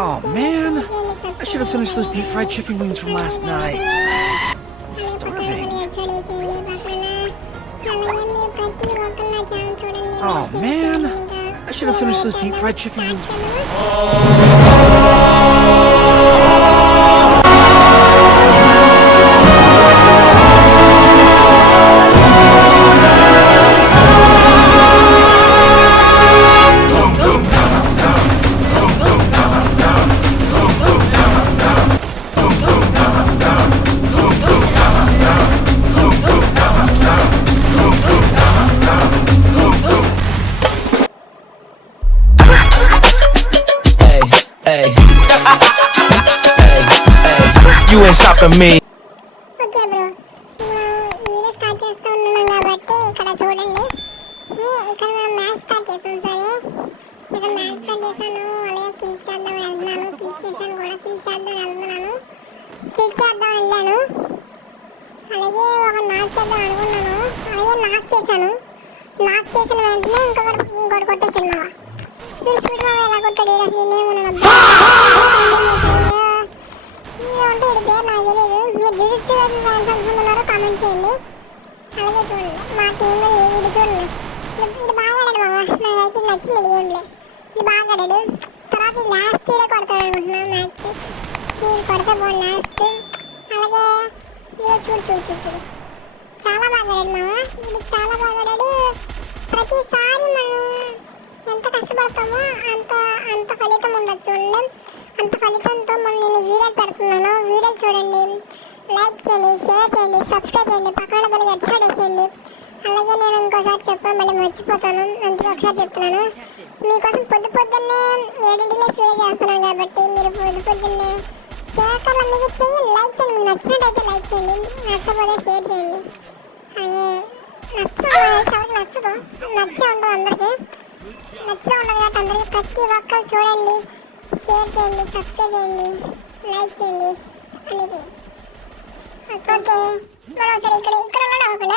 Oh man, I should have finished those deep fried chicken wings from last night. I'm starving. Oh man, I should have finished those deep fried chicken wings. You ain't stopping me. Okay bro video start చేస్తూ ఉన్నాం కాబట్టి ఇక్కడ చూడండి ఇక్కడ మనం match start చేసాం సరే ఇక్కడ మ్యాచ్ స్టార్ట్ చేశాను అలాగే కిల్ చేద్దాం వెళ్తున్నాను కిల్ చేశాను కూడా కిల్ చేద్దాం వెళ్తున్నాను కిల్ చేద్దాం వెళ్ళాను అలాగే ఒక నాక్ చేద్దాం అనుకున్నాను అలాగే నాక్ చేశాను నాక్ చేసిన వెంటనే ఇంకొకటి కొట్టేసాను వీడు చూడమా ఎలా కొట్టాడు అసలు నేనేమన్నాను అంటే ఇది పేరు నాకు తెలియదు మీరు జ్యుడిషి ఫ్యాన్స్ అనుకుంటున్నారో కామెంట్ చేయండి అలాగే చూడండి మా టీంలో ఇది చూడండి ఇది బాగా ఆడాడు బాబా నాకైతే నచ్చింది గేమ్లో ఇది బాగా ఆడాడు తర్వాత లాస్ట్ ఇయరే కొడతాడు అనుకుంటున్నాను మ్యాచ్ ఇది కొడతా బాగుంది లాస్ట్ అలాగే ఇది చూడు చాలా బాగా ఆడాడు మామ ఇది చాలా బాగా ఆడాడు ప్రతిసారి మనం ఎంత కష్టపడతామో అంత ఫలితం ఉండదు చూడండి అంత ఫలితంతో నేను వీడియోలు పెడుతున్నాను వీడియోలు చూడండి లైక్ చేయండి షేర్ చేయండి సబ్స్క్రైబ్ చేయండి పక్కన బలి హెడ్షాట్ వేసేయండి అలాగే నేను ఇంకోసారి చెప్పాను మళ్ళీ మర్చిపోతాను అందుకే ఒకసారి చెప్తున్నాను మీకోసం పొద్దున్నే 7 వీడియో చేస్తున్నాను కాబట్టి మీరు పొద్దున్నే చేయకల్లా మీకు చేయండి లైక్ చేయండి మీకు నచ్చినట్టయితే లైక్ చేయండి నచ్చకపోతే షేర్ చేయండి అలాగే నచ్చదు నచ్చే ఉంటుంది అందరికీ నచ్చే ఉండదు కాబట్టి అందరికీ ప్రతి ఒక్కరు చూడండి షేర్ చేయండి సబ్స్క్రైబ్ చేయండి లైక్ చేయండి అని చేయండి ఓకే మనం ఒకసారి ఇక్కడ ఉన్నాడు ఒకడు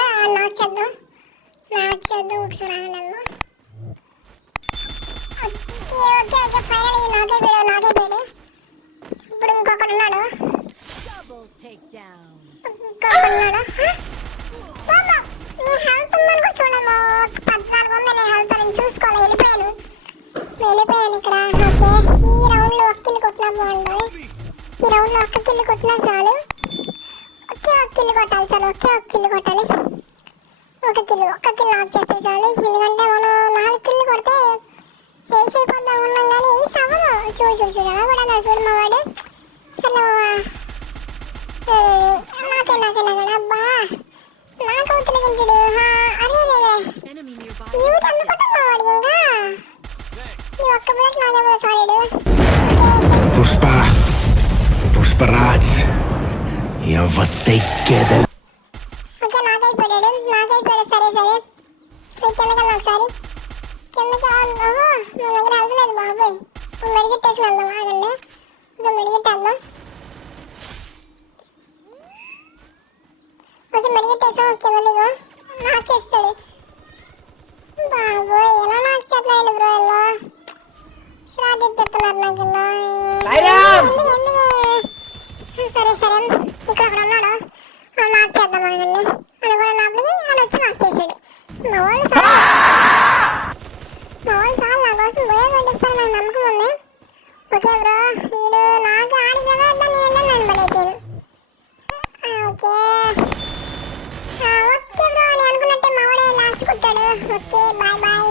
నాక్ చేద్దాం ఒకసారి ఆగండి ఓకే ఫైనల్ నాకైపోయాడు ఇప్పుడు ఇంకొకడు ఉన్నాడు నీ హెల్త్ ఉందని కూడా చూడము 14 ఉంది నీ హెల్త్ అని చూసుకోవాలి వెళ్ళిపోయాను ఇక్కడ ఓకే ఈ రౌండ్లో ఒక్క కిల్ కొట్టినా బాగుండు ఈ రౌండ్లో ఒక్క కిల్ కొట్టినా చాలు ఒక్క కిల్ కొట్టాలి చాలు ఒక్క కిల్ కొట్టాలి ఒక్క కిల్ ఆఫ్ చేస్తే చాలు ఎందుకంటే మనం 4 కిల్లు కొడితే వేసి అయిపోద్దాం ఉన్నాం కానీ ఈ సవలు చూడు ఎలా కూడా చూడు మా వాడు అసలు నాకే అబ్బా నాకు అవుతున్నది చూడు అరే యూత్ అందుకుంటా మా వాడు ఇంకా Pushparaj. Eu vou ter que dar. Okay నాకైపోయాడు సరే కిందకి ఒకసారి కిందకి ఓహో నా దగ్గర వెళ్తలేదు బాబోయ్ మెడిగిట్టేసి వెళ్దాం ఆగండి ఇంకా మెడిగిట్టేద్దాం ఓకే మెడిగిట్టేసాం కింద దిగు నాక్ చేస్తాడు బాబోయ్ ఎలా నాక్ చేస్తున్నాడు బ్రో ఎలా శ్రాద్ధి పెడుతున్నారు నాకు సరే ఇక్కడ ఒకడు ఉన్నాడు నాక్ చేద్దాం ఆగండి అని కూడా నాపలికి అని వచ్చి నాక్ చేసాడు మా వాళ్ళు చాలా నా కోసం భయం కట్టిస్తారు నాకు నమ్మకం ఉంది ఓకే బ్రో వీడు నాకే ఆడిపోయాడు నేను వెళ్ళాను నేను పడైపోయాను ఓకే బ్రో నేను అనుకున్నట్టే మా వాడే లాస్ట్ కొట్టాడు ఓకే బాయ్